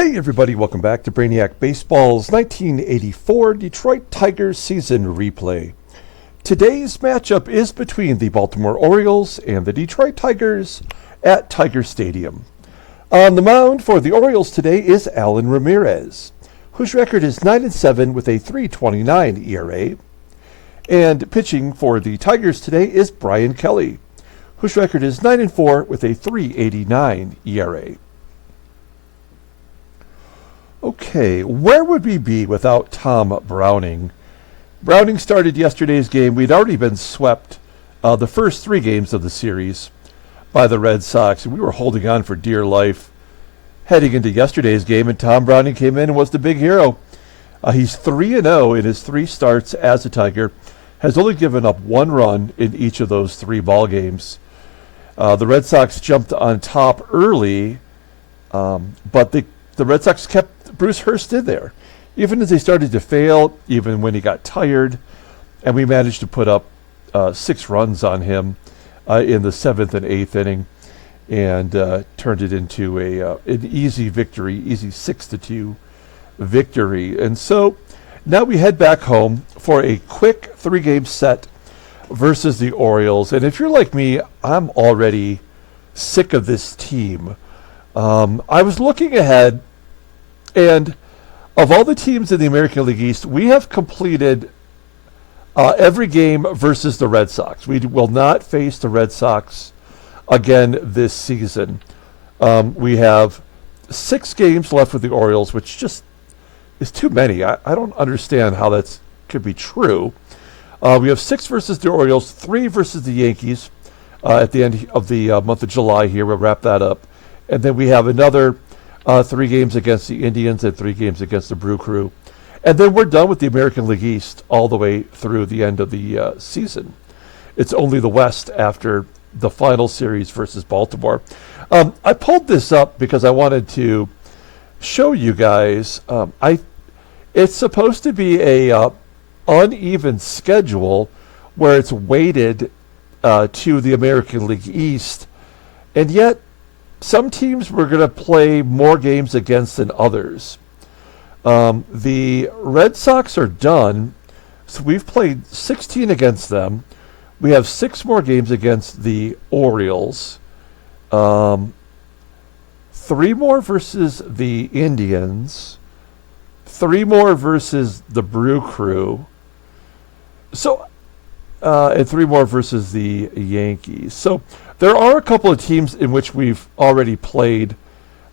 Hey everybody, welcome back to Brainiac Baseball's 1984 Detroit Tigers season replay. Today's matchup is between the Baltimore Orioles and the Detroit Tigers at Tiger Stadium. On the mound for the Orioles today is Allan Ramirez, whose record is 9-7 with a 3.29 ERA. And pitching for the Tigers today is Bryan Kelly, whose record is 9-4 with a 3.89 ERA. Okay, where would we be without Tom Browning? Browning started yesterday's game. We'd already been swept the first three games of the series by the Red Sox, and we were holding on for dear life heading into yesterday's game, and Tom Browning came in and was the big hero. He's 3-0 in his three starts as a Tiger, has only given up one run in each of those three ball games. The Red Sox jumped on top early, but the Red Sox kept Bruce Hurst in there, even as they started to fail, even when he got tired, and we managed to put up 6 runs on him in the 7th and 8th inning, and turned it into an easy victory, easy 6-2 victory. And so now we head back home for a quick 3-game set versus the Orioles. And if you're like me, I'm already sick of this team. I was looking ahead, and of all the teams in the American League East, we have completed every game versus the Red Sox. We will not face the Red Sox again this season. We have 6 games left with the Orioles, which just is too many. I don't understand how that could be true. We have 6 versus the Orioles, 3 versus the Yankees at the end of the month of July here. We'll wrap that up. And then we have another 3 games against the Indians and 3 games against the Brew Crew. And then we're done with the American League East all the way through the end of the season. It's only the West after the final series versus Baltimore. I pulled this up because I wanted to show you guys. It's supposed to be a uneven schedule where it's weighted to the American League East, and yet some teams we're going to play more games against than others. The Red Sox are done, so we've played 16 against them. We have 6 more games against the Orioles. 3 more versus the Indians. 3 more versus the Brew Crew. So, and 3 more versus the Yankees. So there are a couple of teams in which we've already played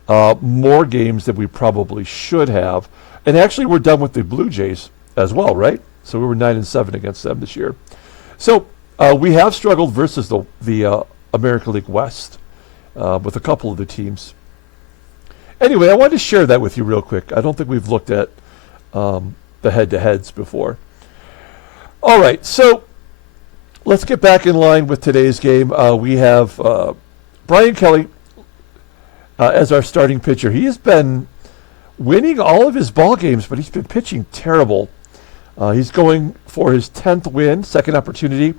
more games than we probably should have. And actually, we're done with the Blue Jays as well, right? So we were 9-7 against them this year. So we have struggled versus the American League West with a couple of the teams. Anyway, I wanted to share that with you real quick. I don't think we've looked at the head-to-heads before. All right, so let's get back in line with today's game. We have Bryan Kelly as our starting pitcher. He has been winning all of his ball games, but he's been pitching terrible. He's going for his 10th win, second opportunity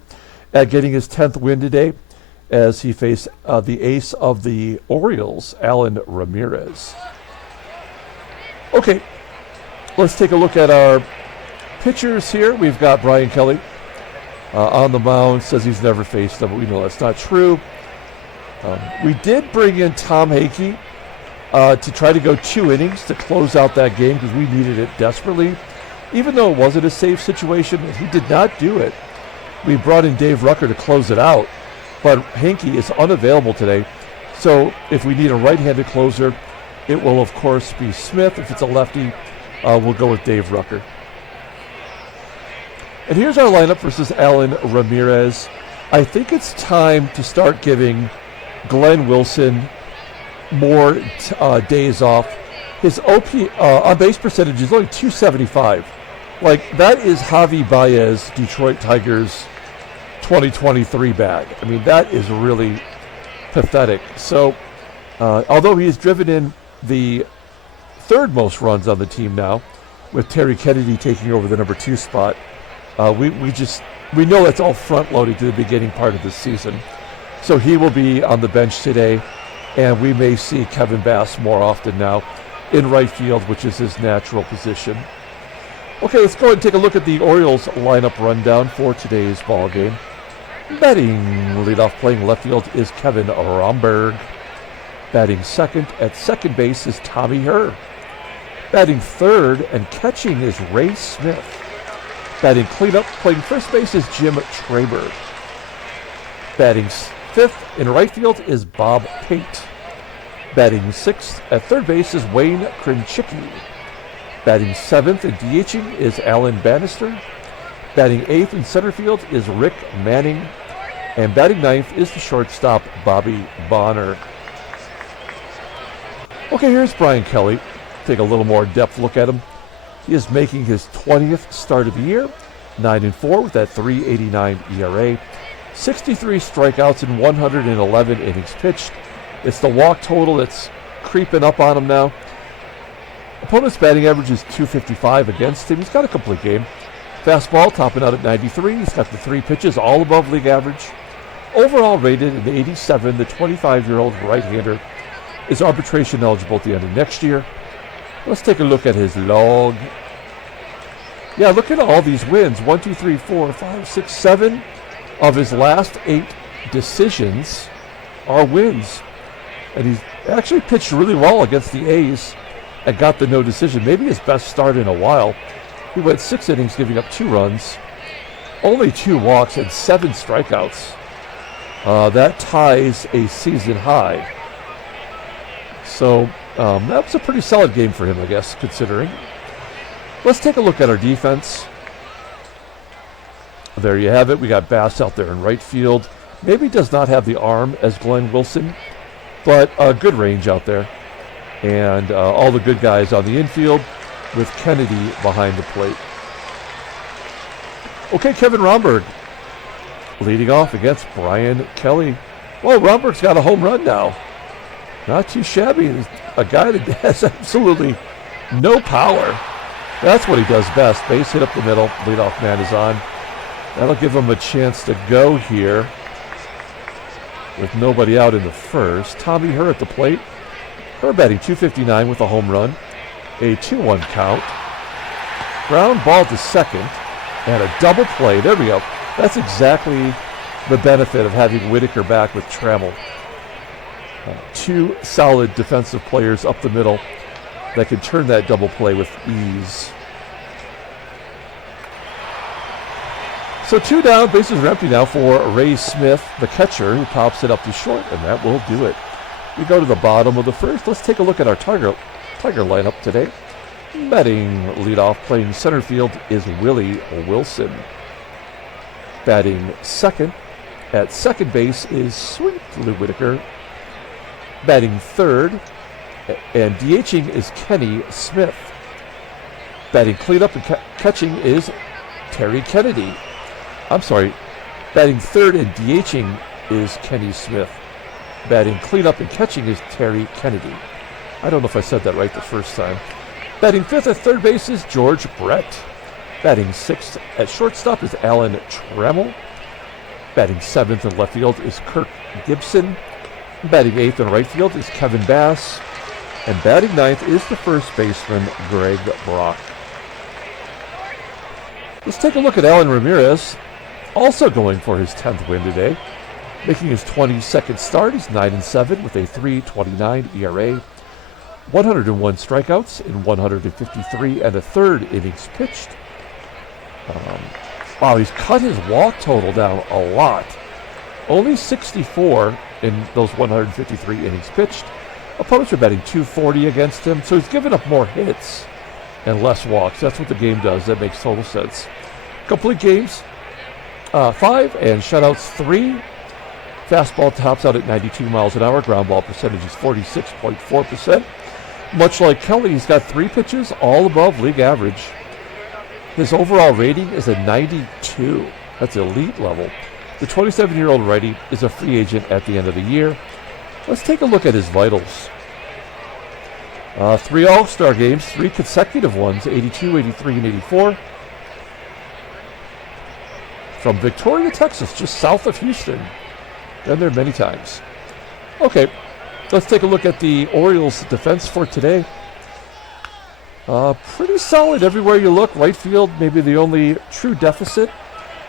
at getting his 10th win today, as he faced the ace of the Orioles, Allan Ramirez. Okay, let's take a look at our pitchers here. We've got Bryan Kelly on the mound, says he's never faced them, but we know that's not true. We did bring in Tom Hakey to try to go 2 innings to close out that game because we needed it desperately. Even though it wasn't a safe situation, he did not do it. We brought in Dave Rucker to close it out, but Hakey is unavailable today. So if we need a right-handed closer, it will, of course, be Smith. If it's a lefty, we'll go with Dave Rucker. And here's our lineup versus Allan Ramirez. I think it's time to start giving Glenn Wilson more days off. His OP on-base percentage is only .275. Like, that is Javi Baez, Detroit Tigers 2023 bag. I mean, that is really pathetic. So, although he has driven in the 3rd most runs on the team now, with Terry Kennedy taking over the number 2 spot, we know that's all front-loaded to the beginning part of the season. So he will be on the bench today, and we may see Kevin Bass more often now. in right field, which is his natural position. Okay, let's go ahead and take a look at the Orioles lineup rundown for today's ball game. Batting leadoff, playing left field, is Kevin RHOMBERG. Batting second at second base is Tommy HERR. Batting third and catching is Ray Smith. Batting cleanup, playing first base, is Jim TRABER. Batting fifth in right field is Bob PATE. Batting sixth at third base is Wayne KRENCHICKI. Batting seventh and DHing is Allan Bannister. Batting eighth in center field is Rick Manning. And batting ninth is the shortstop, Bobby Bonner. Okay, here's Brian Kelly. Take a little more in-depth look at him. He is making his 20th start of the year, 9-4 with that .389 ERA, 63 strikeouts in 111 innings pitched. It's the walk total that's creeping up on him now. Opponent's batting average is .255 against him. He's got a complete game. Fastball topping out at 93. He's got the 3 pitches all above league average. Overall rated an 87, the 25-year-old right-hander is arbitration eligible at the end of next year. Let's take a look at his log. Yeah, look at all these wins. 1, 2, 3, 4, 5, 6, 7 of his last 8 decisions are wins. And he's actually pitched really well against the A's and got the no decision. Maybe his best start in a while. He went 6 innings, giving up 2 runs, only 2 walks, and 7 strikeouts. That ties a season high. So that was a pretty solid game for him, I guess, considering. Let's take a look at our defense. There you have it. We got Bass out there in right field. Maybe does not have the arm as Glenn Wilson, but good range out there. And all the good guys on the infield with Kennedy behind the plate. Okay, Kevin RHOMBERG leading off against Brian Kelly. Well, RHOMBERG's got a home run now. Not too shabby. A guy that has absolutely no power. That's what he does best. Base hit up the middle. Leadoff man is on. That'll give him a chance to go here with nobody out in the first. Tommy HERR at the plate. HERR batting .259 with a home run. A 2-1 count. Ground ball to second. And a double play. There we go. That's exactly the benefit of having WHITAKER back with TRAMMELL. 2 solid defensive players up the middle that can turn that double play with ease. So 2 down, bases are empty now for Ray Smith, the catcher, who pops it up to short, and that will do it. We go to the bottom of the first. Let's take a look at our Tiger lineup today. Batting leadoff, playing center field, is Willie Wilson. Batting second at second base is Sweet Lou Whitaker. Batting third and DHing is Kenny Smith. Batting cleanup and catching is Terry Kennedy. I'm sorry, batting third and DHing is Kenny Smith. Batting cleanup and catching is Terry Kennedy. I don't know if I said that right the first time. Batting fifth at third base is George Brett. Batting sixth at shortstop is Allan TRAMMELL. Batting seventh in left field is Kirk GIBSON. Batting eighth in right field is Kevin Bass. And batting ninth is the first baseman, Greg Brock. Let's take a look at Allan Ramirez, also going for his 10th win today. Making his 22nd start, he's 9-7 with a .329 ERA, 101 strikeouts in 153 and a third innings pitched. Wow, he's cut his walk total down a lot. Only 64 in those 153 innings pitched. Opponents are batting .240 against him, so he's given up more hits and less walks. That's what the game does. That makes total sense. Complete games, 5, and shutouts 3. Fastball tops out at 92 miles an hour. Ground ball percentage is 46.4%. Much like Kelly, he's got 3 pitches, all above league average. His overall rating is a 92. That's elite level. The 27-year-old righty is a free agent at the end of the year. Let's take a look at his vitals. 3 All-Star games, 3 consecutive ones, 82, 83, and 84. From Victoria, Texas, just south of Houston. Been there many times. Okay, let's take a look at the Orioles' defense for today. Pretty solid everywhere you look. Right field, maybe the only true deficit.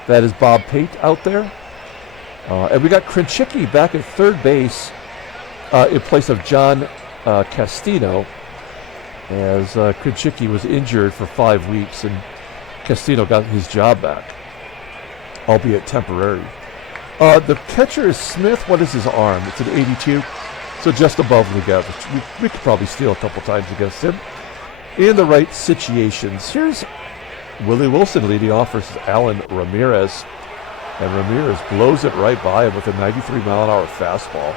That is Bob Pate out there. And we got KRENCHICKI back at third base in place of John Castino, as KRENCHICKI was injured for 5 weeks, and Castino got his job back, albeit temporary. The catcher is Smith. What is his arm? It's an 82, so just above league average. We could probably steal a couple times against him in the right situations. Here's Willie Wilson leading off versus Allan Ramirez, and Ramirez blows it right by him with a 93-mile-an-hour fastball.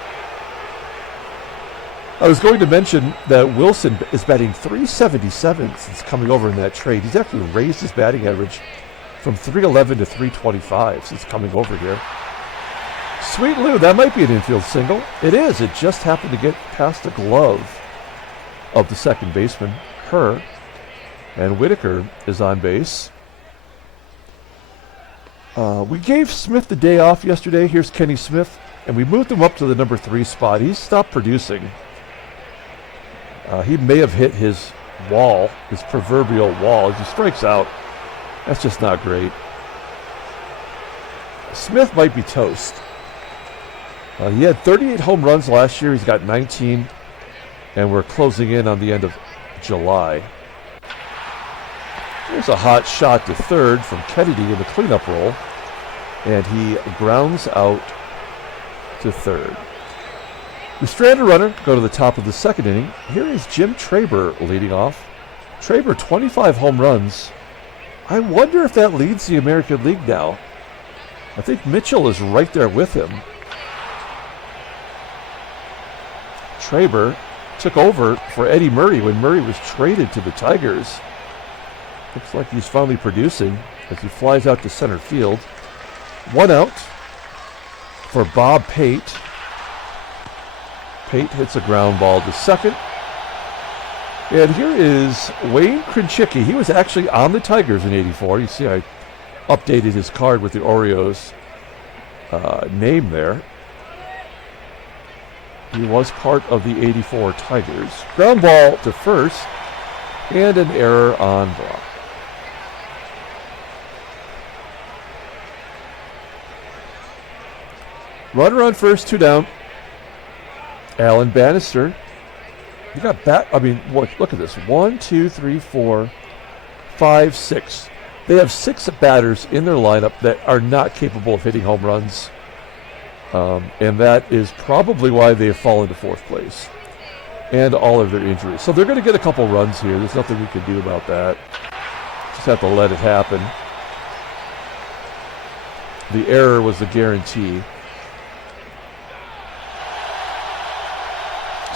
I was going to mention that Wilson is batting .377 since coming over in that trade. He's actually raised his batting average from .311 to .325 since coming over here. Sweet Lou, that might be an infield single. It is. It just happened to get past the glove of the second baseman, HERR, and Whitaker is on base. We gave Smith the day off yesterday. Here's Kenny Smith, and we moved him up to the number 3 spot. He stopped producing. He may have hit his wall, his proverbial wall, as he strikes out. That's just not great. Smith might be toast. He had 38 home runs last year. He's got 19, and we're closing in on the end of July. There's a hot shot to third from Kennedy in the cleanup role, and he grounds out to third. We strand a runner, go to the top of the second inning. Here is Jim TRABER leading off. TRABER, 25 home runs. I wonder if that leads the American League now. I think Mitchell is right there with him. TRABER took over for Eddie Murray when Murray was traded to the Tigers. Looks like he's finally producing as he flies out to center field. 1 out for Bob Pate. Pate hits a ground ball to second. And here is Wayne KRENCHICKI. He was actually on the Tigers in '84. You see I updated his card with the Orioles name there. He was part of the '84 Tigers. Ground ball to first and an error on block. Runner on first, 2 down. Allan Bannister. You got look at this. 1, 2, 3, 4, 5, 6. They have 6 batters in their lineup that are not capable of hitting home runs. And that is probably why they have fallen to 4th place. And all of their injuries. So they're going to get a couple runs here. There's nothing we can do about that. Just have to let it happen. The error was the guarantee.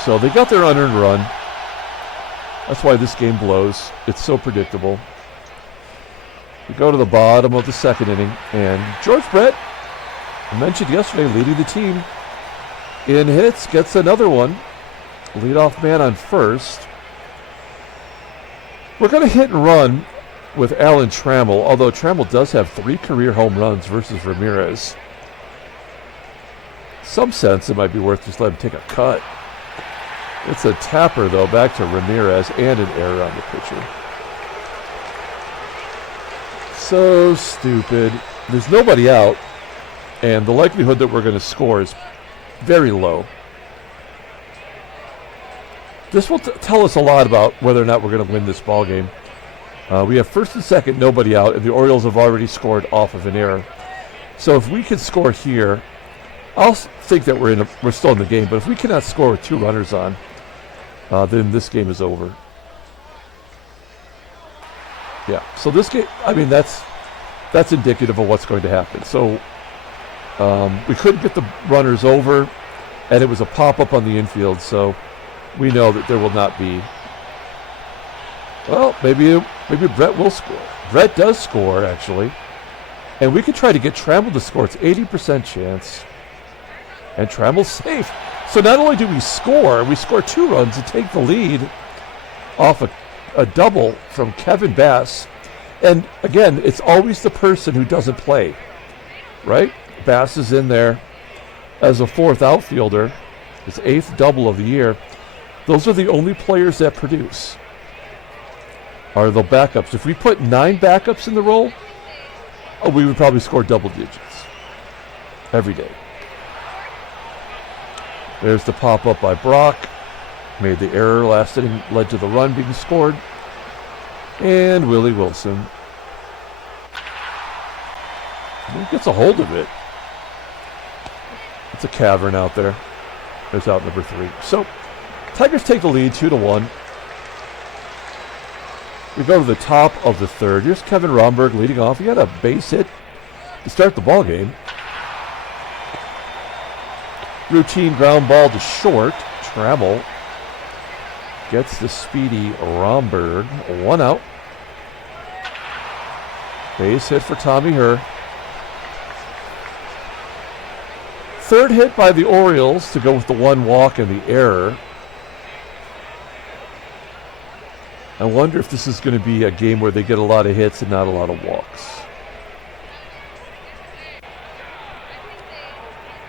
So they got their unearned run. That's why this game blows. It's so predictable. We go to the bottom of the second inning, and George Brett, I mentioned yesterday, leading the team in hits, gets another one. Leadoff man on first. We're going to hit and run with Alan Trammell, although Trammell does have 3 career home runs versus Ramirez. Some sense it might be worth just letting him take a cut. It's a tapper, though, back to Ramirez and an error on the pitcher. So stupid. There's nobody out, and the likelihood that we're going to score is very low. This will tell us a lot about whether or not we're going to win this ball game. We have first and second, nobody out, and the Orioles have already scored off of an error. So if we can score here, I'll think that we're still in the game. But if we cannot score with 2 runners on, then this game is over. Yeah. So this game, that's indicative of what's going to happen. So we couldn't get the runners over, and it was a pop-up on the infield. So we know that there will not be. Well, maybe Brett will score. Brett does score, actually. And we could try to get Trammell to score. It's 80% chance. And Trammell's safe. So not only do we score 2 runs to take the lead off a double from Kevin Bass. And again, it's always the person who doesn't play, right? Bass is in there as a 4th outfielder, his 8th double of the year. Those are the only players that produce. are the backups. If we put 9 backups in the role, we would probably score double digits every day. There's the pop-up by Brock. Made the error last inning, led to the run being scored. And Willie Wilson. He gets a hold of it. It's a cavern out there. There's out number 3. So, Tigers take the lead 2-1. We go to the top of the third. Here's Kevin RHOMBERG leading off. He had a base hit to start the ball game. Routine ground ball to short. Trammell gets the speedy RHOMBERG. 1 out. Base hit for Tommy HERR. Third hit by the Orioles to go with the 1 walk and the error. I wonder if this is going to be a game where they get a lot of hits and not a lot of walks.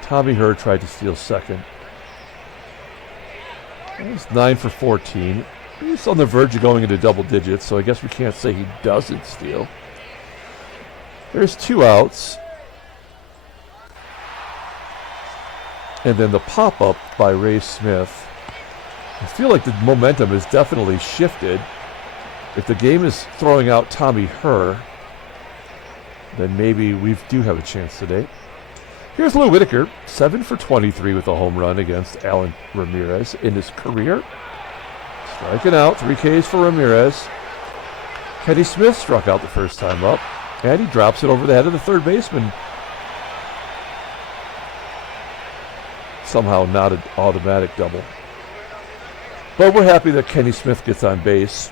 Tommy HERR tried to steal second. He's 9 for 14. He's on the verge of going into double digits, so I guess we can't say he doesn't steal. There's 2 outs. And then the pop-up by Ray Smith. I feel like the momentum has definitely shifted. If the game is throwing out Tommy HERR, then maybe we do have a chance today. Here's Lou Whitaker, 7 for 23 with a home run against Allan Ramirez in his career. Striking out, 3 Ks for Ramirez. Kenny Smith struck out the first time up, and he drops it over the head of the third baseman. Somehow not an automatic double. But we're happy that Kenny Smith gets on base.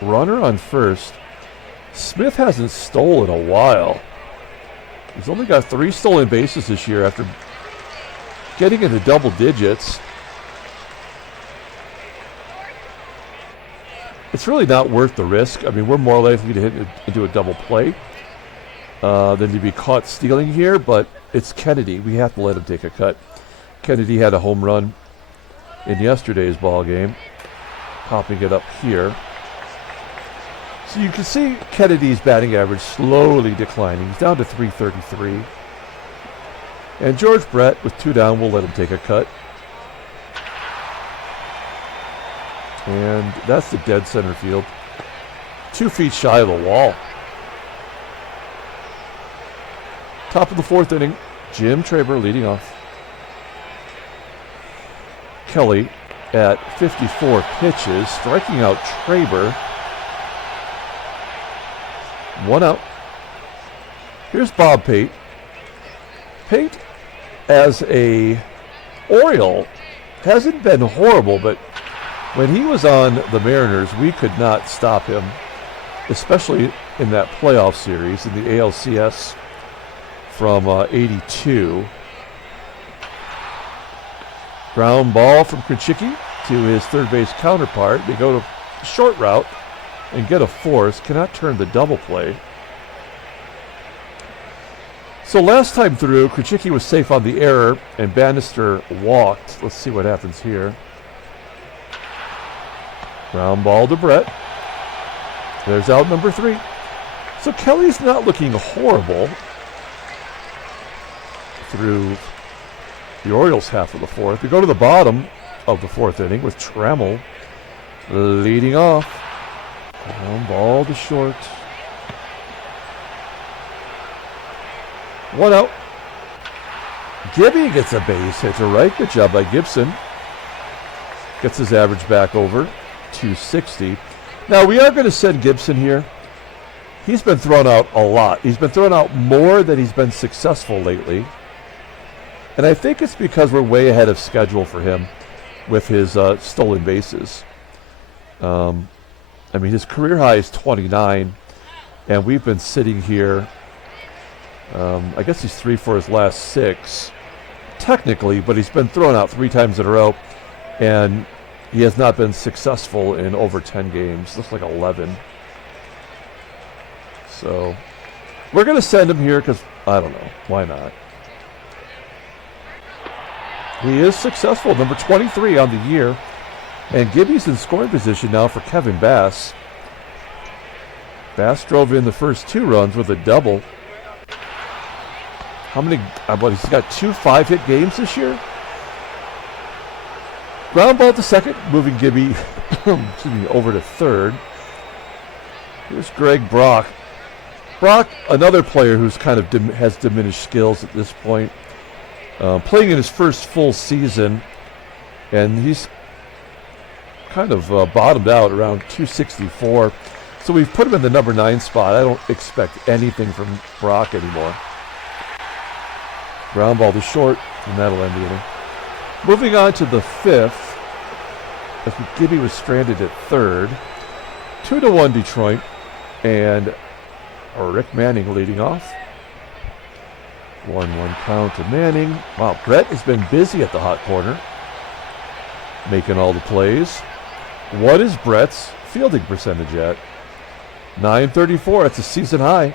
Runner on first. Smith hasn't stolen a while. He's only got 3 stolen bases this year after getting into double digits. It's really not worth the risk. I mean, we're more likely to hit into a double play than to be caught stealing here, but it's Kennedy. We have to let him take a cut. Kennedy had a home run in yesterday's ball game, popping it up here. So you can see Kennedy's batting average slowly declining. He's down to .333. And George Brett, with 2 down, will let him take a cut. And that's the dead center field. 2 feet shy of the wall. Top of the 4th inning, Jim TRABER leading off. Kelly at 54 pitches, striking out TRABER. 1 out. Here's Bob Pate. Pate, as a Oriole, hasn't been horrible, but when he was on the Mariners, we could not stop him, especially in that playoff series in the ALCS from '82. Ground ball from KRENCHICKI to his third base counterpart. They go to short route and get a force. Cannot turn the double play. So last time through, KRENCHICKI was safe on the error and Bannister walked. Let's see what happens here. Ground ball to Brett. There's out number 3. So Kelly's not looking horrible through the Orioles half of the 4th. We go to the bottom of the 4th inning with TRAMMELL leading off. Ground ball to short. 1 out. Gibby gets a base hit to right. Good job by Gibson. Gets his average back over 260. Now we are going to send Gibson here. He's been thrown out a lot. He's been thrown out more than he's been successful lately. And I think it's because we're way ahead of schedule for him with his stolen bases. I mean, his career high is 29, and we've been sitting here. I guess he's 3 for his last 6, technically, but he's been thrown out 3 times in a row, and he has not been successful in over 10 games. Looks like 11. So we're going to send him here because, I don't know, why not? He is successful, number 23 on the year. And Gibby's in scoring position now for Kevin Bass. Bass drove in the first 2 runs with a double. How many? He's got 2 5-hit games this year. Ground ball to second, moving Gibby over to third. Here's Greg Brock. Brock, another player who's kind of has diminished skills at this point. Playing in his first full season, and he's kind of bottomed out around 264. So we've put him in the number 9 spot. I don't expect anything from Brock anymore. Ground ball to short, and that'll end the inning. Moving on to the 5th, as Gibby was stranded at third. 2-1 Detroit, and Rick Manning leading off. 1-1 count to Manning. Wow, Brett has been busy at the hot corner, making all the plays. What is Brett's fielding percentage at? .934. It's a season high.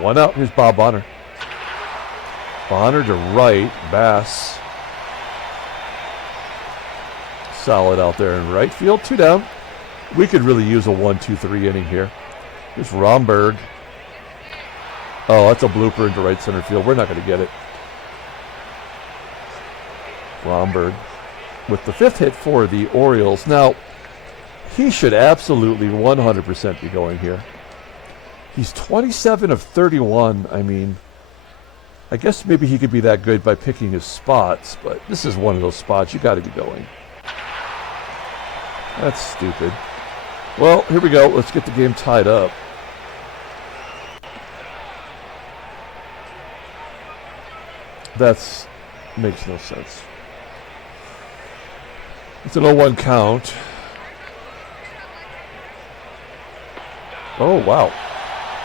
1 out. Here's Bob Bonner. Bonner to right. Bass. Solid out there in right field. 2 down. We could really use a 1-2-3 inning here. Here's RHOMBERG. Oh, that's a blooper into right center field. We're not going to get it. RHOMBERG with the 5th hit for the Orioles. Now, he should absolutely 100% be going here. He's 27 of 31. I mean, I guess maybe he could be that good by picking his spots, but this is one of those spots you got to be going. That's stupid. Well, here we go. Let's get the game tied up. That's makes no sense. It's an 0-1 count. Oh, wow.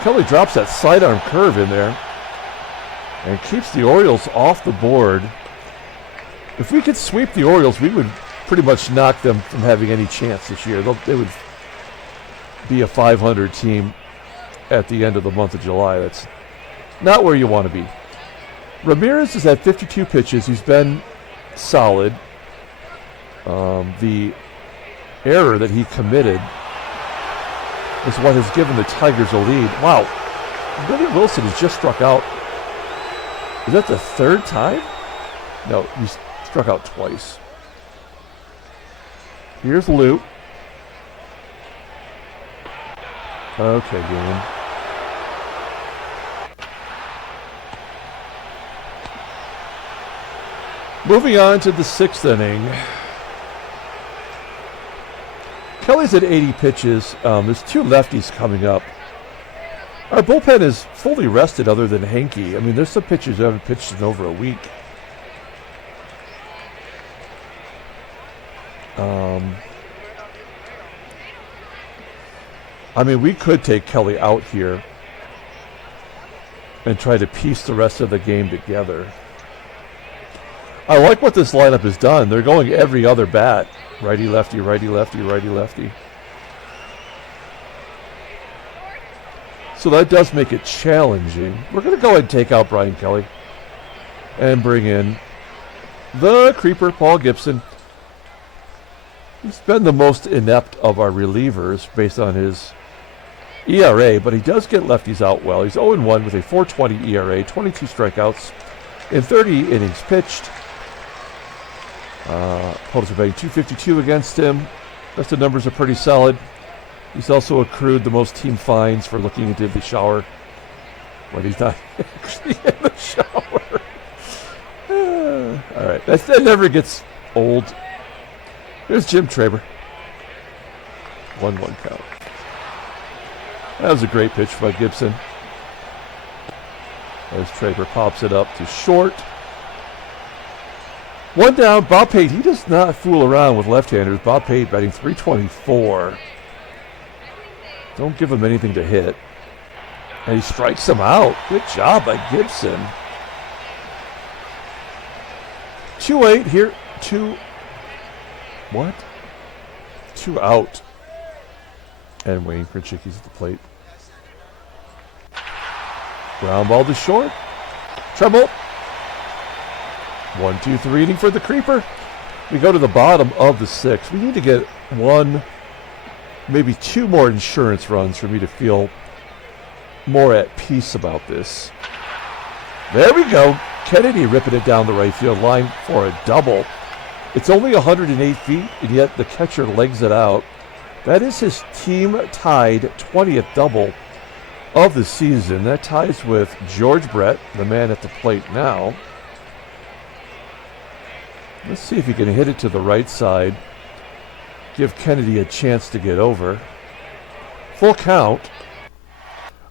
Kelly drops that sidearm curve in there and keeps the Orioles off the board. If we could sweep the Orioles, we would pretty much knock them from having any chance this year. They would be a 500 team at the end of the month of July. That's not where you want to be. Ramirez is at 52 pitches. He's been solid. The error that he committed is what has given the Tigers a lead. Wow. Willie Wilson has just struck out. Is that the 3rd time? No, he's struck out twice. Here's Lou. Okay, game. Moving on to the 6th inning. Kelly's at 80 pitches. There's 2 lefties coming up. Our bullpen is fully rested other than Hankey. I mean, there's some pitchers who haven't pitched in over a week. I mean, we could take Kelly out here and try to piece the rest of the game together. I like what this lineup has done. They're going every other bat. Righty, lefty, righty, lefty, righty, lefty. So that does make it challenging. We're going to go ahead and take out Brian Kelly and bring in the creeper, Paul Gibson. He's been the most inept of our relievers based on his ERA, but he does get lefties out well. He's 0-1 with a 4.20 ERA, 22 strikeouts in 30 innings pitched. Opponents are batting .252 against him. Rest of the numbers are pretty solid. He's also accrued the most team fines for looking into the shower when he's not actually in the shower. All right, that never gets old. Here's Jim TRABER. 1-1 count. That was a great pitch by Gibson. As TRABER pops it up to short. 1 down, Bob Pate. He does not fool around with left-handers. Bob Pate batting .324. Don't give him anything to hit. And he strikes him out. Good job by Gibson. 2-8 here. 2 out. And Wayne KRENCHICKI's at the plate. Ground ball to short. TRAMMELL. 1-2-3 inning for the creeper. We go to the bottom of the 6th. We need to get one, maybe 2 more insurance runs for me to feel more at peace about this. There we go. Kennedy ripping it down the right field line for a double. It's only 108 feet, and yet the catcher legs it out. That is his team-tied 20th double of the season. That ties with George Brett, the man at the plate now. Let's see if he can hit it to the right side. Give Kennedy a chance to get over. Full count.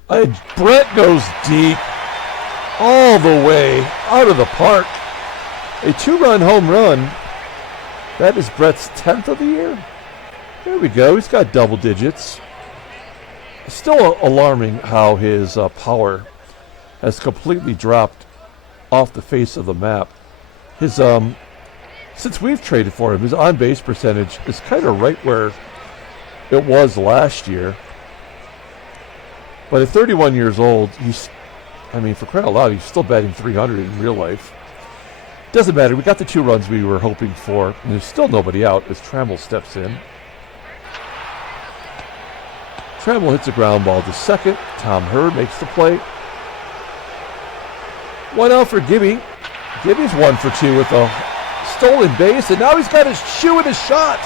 Brett goes deep. All the way out of the park. A 2-run home run. That is Brett's 10th of the year. There we go. He's got double digits. Still alarming how his power has completely dropped off the face of the map. His since we've traded for him, his on-base percentage is kind of right where it was last year. But at 31 years old, for crying out loud, he's still batting 300 in real life. Doesn't matter. We got the 2 runs we were hoping for, and there's still nobody out as Trammell steps in. Trammell hits a ground ball to second. Tom HERR makes the play. 1 out for Gibby. Gibby's 1 for 2 with a stolen base, and now he's got his shoe in his shot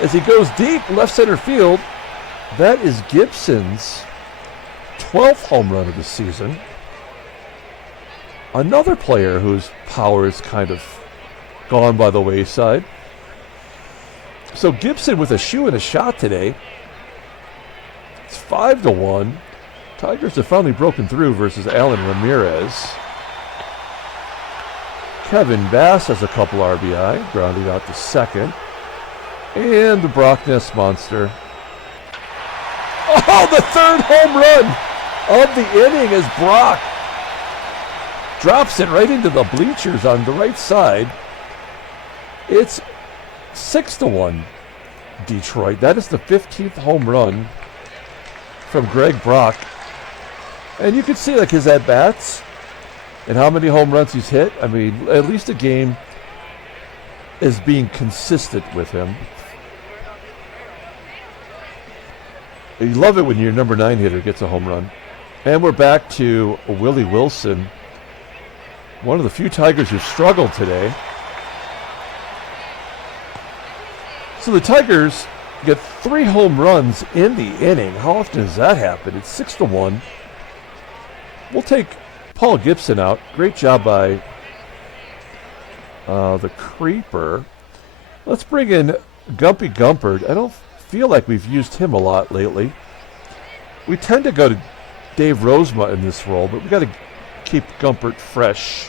as he goes deep left center field. That is Gibson's 12th home run of the season. Another player whose power is kind of gone by the wayside. So Gibson with a shoe and a shot today. It's 5-1. Tigers have finally broken through versus Allan Ramirez. Kevin Bass has a couple RBI, grounding out to second. And the Brock Ness monster. Oh, the 3rd home run of the inning as Brock drops it right into the bleachers on the right side. It's 6-1 Detroit. That is the 15th home run from Greg Brock. And you can see like his at-bats and how many home runs he's hit. I mean, at least a game is being consistent with him. You love it when your number 9 hitter gets a home run. And we're back to Willie Wilson, one of the few Tigers who struggled today. So the Tigers get 3 home runs in the inning. How often does that happen? It's 6-1. We'll take Paul Gibson out. Great job by the Creeper. Let's bring in Gumpy Gumpert. I don't feel like we've used him a lot lately. We tend to go to Dave Rozema in this role, but we got to keep Gumpert fresh.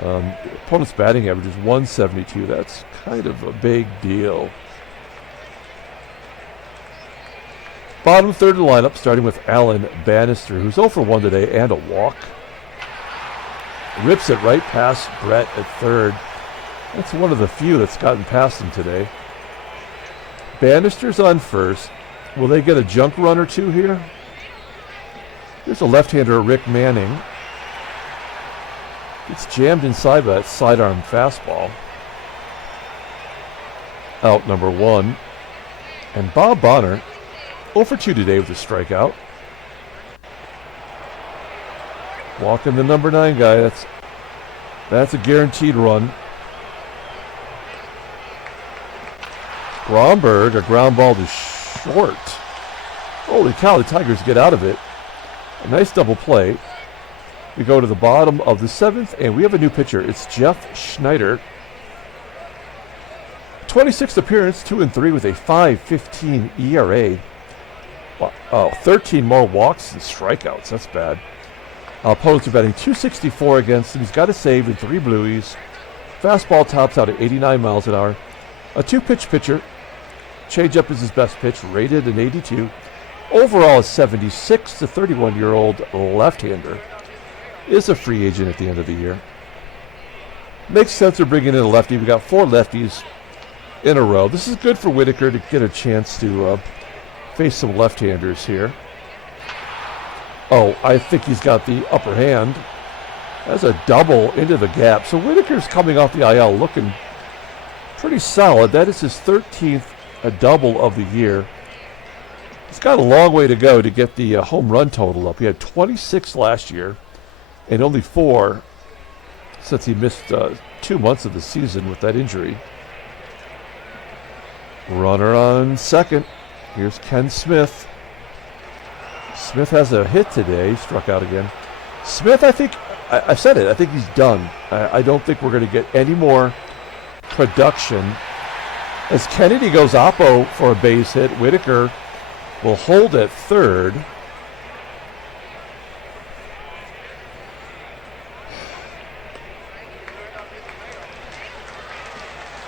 Opponent's batting average is 172. That's kind of a big deal. Bottom third of the lineup, starting with Allan Bannister, who's 0 for 1 today and a walk. Rips it right past Brett at third. That's one of the few that's gotten past him today. Bannister's on first. Will they get a junk run or 2 here? There's a left-hander, Rick Manning. It's jammed inside by that sidearm fastball. Out number 1. And Bob Bonner, 0 for 2 today with a strikeout. Walking the number 9 guy. That's a guaranteed run. RHOMBERG, a ground ball to short. Holy cow, the Tigers get out of it. A nice double play. We go to the bottom of the 7th, and we have a new pitcher. It's Jeff Schneider. 26th appearance, 2-3 with a 5.15 ERA. 13 more walks and strikeouts. That's bad. Opponents are batting .264 against him. He's got a save in 3 blueies. Fastball tops out at 89 miles an hour. A 2-pitch pitcher. Changeup is his best pitch, rated an 82. Overall, a 76 to 31-year-old left-hander is a free agent at the end of the year. Makes sense of bringing in a lefty. We got 4 lefties in a row. This is good for Whitaker to get a chance to face some left-handers here. Oh, I think he's got the upper hand. That's a double into the gap. So Whitaker's coming off the IL looking Pretty solid. That is his 13th double of the year. He's got a long way to go to get the home run total up. He had 26 last year and only 4 since he missed 2 months of the season with that injury. Runner on second. Here's Ken Smith. Smith has a hit today. He struck out again. Smith, I think, I said it, I think he's done. I don't think we're going to get any more production. As Kennedy goes oppo for a base hit, Whitaker will hold at third.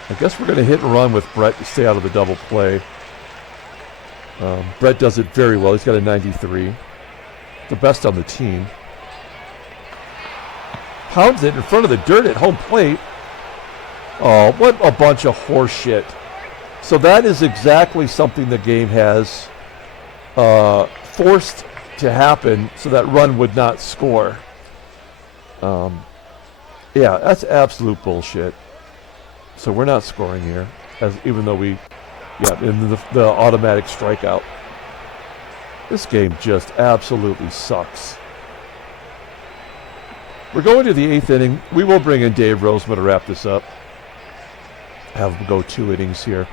I guess we're going to hit and run with Brett to stay out of the double play. Brett does it very well. He's got a 93. The best on the team. Pounds it in front of the dirt at home plate. Oh, what a bunch of horse shit. So that is exactly something the game has forced to happen so that run would not score. Yeah, that's absolute bullshit. So we're not scoring here, even though in the automatic strikeout. This game just absolutely sucks. We're going to the 8th inning. We will bring in Dave Roseman to wrap this up. Have him go 2 innings here.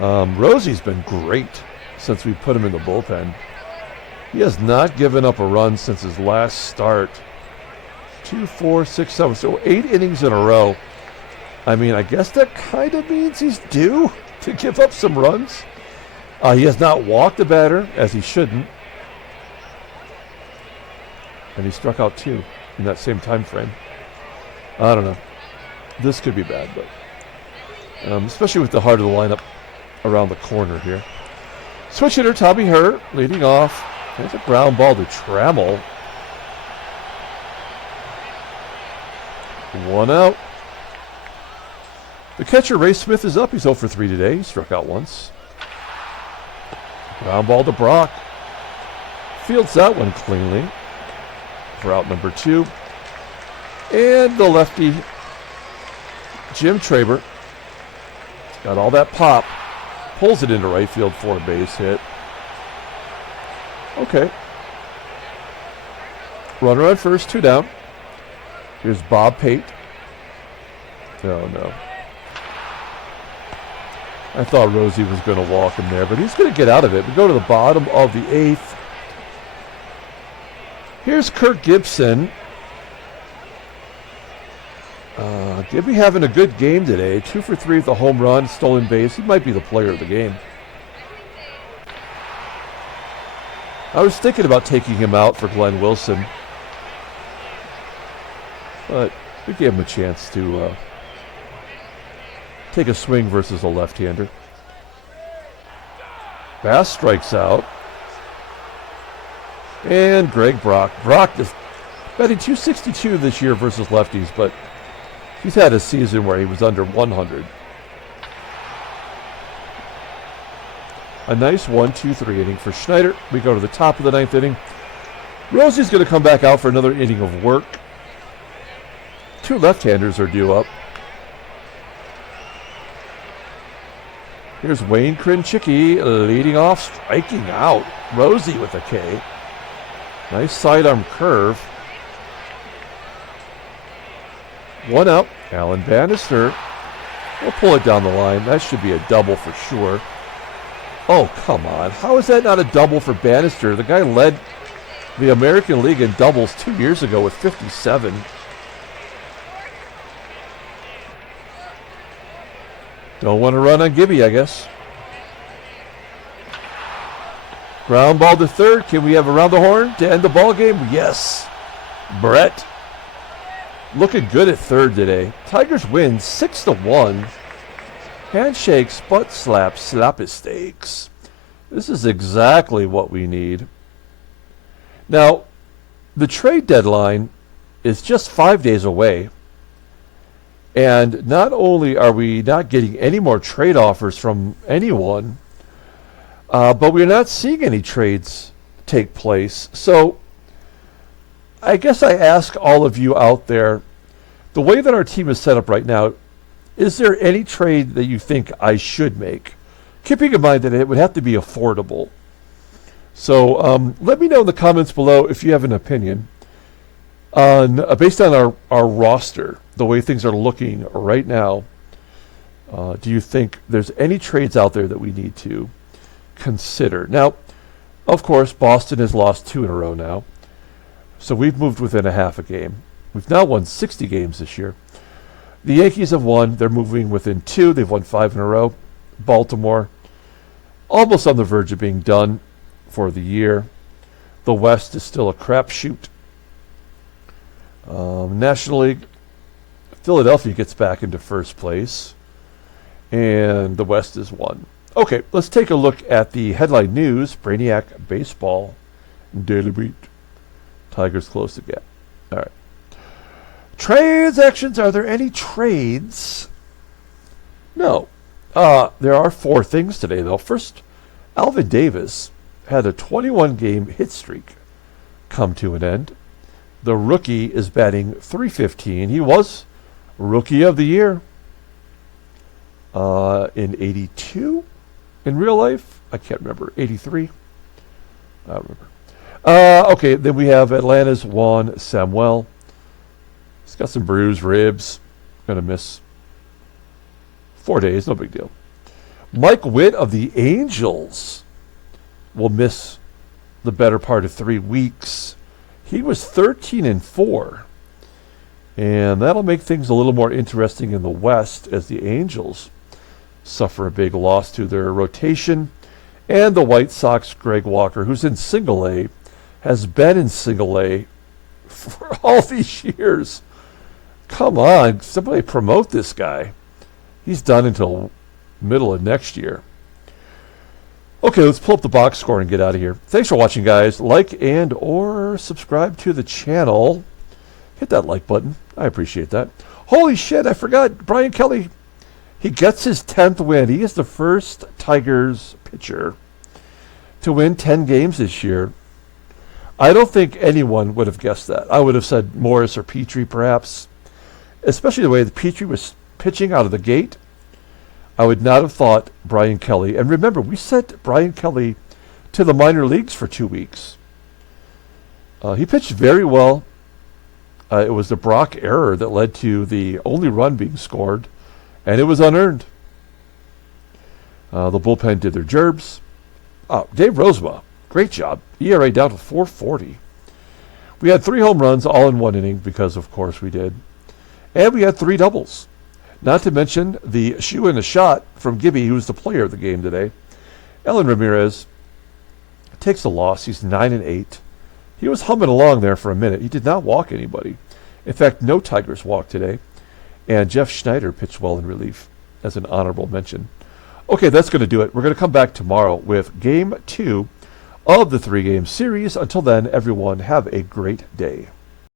Rosie's been great since we put him in the bullpen. He has not given up a run since his last start. 2, 4, 6, 7. So 8 innings in a row. I mean, I guess that kind of means he's due to give up some runs. He has not walked a batter, as he shouldn't. And he struck out 2 in that same time frame. I don't know. This could be bad, but especially with the heart of the lineup around the corner here. Switch hitter Tommy HERR leading off. There's a ground ball to Trammell. 1 out. The catcher, Ray Smith, is up. He's 0 for 3 today. He struck out once. Ground ball to Brock. Fields that one cleanly for out number 2. And the lefty, Jim TRABER, got all that pop. Pulls it into right field for a base hit. Okay. Runner on first, 2 down. Here's Bob Pate. Oh, no. I thought Rosie was going to walk him there, but he's going to get out of it. We go to the bottom of the 8th. Here's Kirk GIBSON. Gibby having a good game today. 2 for 3 with a home run, stolen base. He might be the player of the game. I was thinking about taking him out for Glenn Wilson, but we gave him a chance to take a swing versus a left-hander. Bass strikes out. And Greg Brock. Brock is batting .262 this year versus lefties, but he's had a season where he was under 100. A nice 1-2-3 inning for Schneider. We go to the top of the 9th inning. Rosie's going to come back out for another inning of work. 2 left-handers are due up. Here's Wayne KRENCHICKI leading off, striking out. Rosie with a K. Nice sidearm curve. 1 out. Allan Bannister. We'll pull it down the line. That should be a double for sure. Oh, come on. How is that not a double for Bannister? The guy led the American League in doubles 2 years ago with 57. Don't want to run on Gibby, I guess. Ground ball to third. Can we have around the horn to end the ball game? Yes. Brett looking good at third today. Tigers win 6-1. Handshakes, butt slaps, slappy steaks. This is exactly what we need. Now, the trade deadline is just 5 days away. And not only are we not getting any more trade offers from anyone, but we're not seeing any trades take place. So I guess I ask all of you out there, the way that our team is set up right now, Is there any trade that you think I should make? Keeping in mind that it would have to be affordable. So let me know in the comments below if you have an opinion on, based on our roster, the way things are looking right now. Do you think there's any trades out there that we need to consider? Now, of course, Boston has lost 2 in a row now. So we've moved within a half a game. We've now won 60 games this year. The Yankees have won. They're moving within 2. They've won 5 in a row. Baltimore, almost on the verge of being done for the year. The West is still a crapshoot. National League, Philadelphia gets back into first place. And the West is 1. Okay, let's take a look at the headline news. Brainiac Baseball Daily Beat. Tigers close the gap. All right. Transactions. Are there any trades? No. There are 4 things today, though. First, Alvin Davis had a 21-game hit streak come to an end. The rookie is batting .315. He was Rookie of the Year in 82 in real life. I can't remember. 83. I don't remember. Okay, then we have Atlanta's Juan Samuel. He's got some bruised ribs. Going to miss 4 days. No big deal. Mike Witt of the Angels will miss the better part of 3 weeks. He was 13-4. And that'll make things a little more interesting in the West as the Angels suffer a big loss to their rotation. And the White Sox, Greg Walker, who's in single A, has been in single A for all these years. Come on, somebody promote this guy. He's done until middle of next year. Okay, let's pull up the box score and get out of here. Thanks for watching, guys. Like and or subscribe to the channel. Hit that like button. I appreciate that. Holy shit, I forgot. Brian Kelly, he gets his 10th win. He is the first Tigers pitcher to win 10 games this year. I don't think anyone would have guessed that. I would have said Morris or Petrie, perhaps. Especially the way that Petrie was pitching out of the gate. I would not have thought Brian Kelly. And remember, we sent Brian Kelly to the minor leagues for 2 weeks. He pitched very well. It was the Brock error that led to the only run being scored, and it was unearned. The bullpen did their gerbs. Dave Rozema, great job. ERA down to 4.40. We had 3 home runs all in 1 inning because, of course, we did. And we had 3 doubles. Not to mention the shoe in the shot from Gibby, who's the player of the game today. Allan Ramirez takes a loss. He's 9-8. He was humming along there for a minute. He did not walk anybody. In fact, no Tigers walked today. And Jeff Schneider pitched well in relief as an honorable mention. Okay, that's going to do it. We're going to come back tomorrow with Game 2 of the 3-game series. Until then, everyone, have a great day.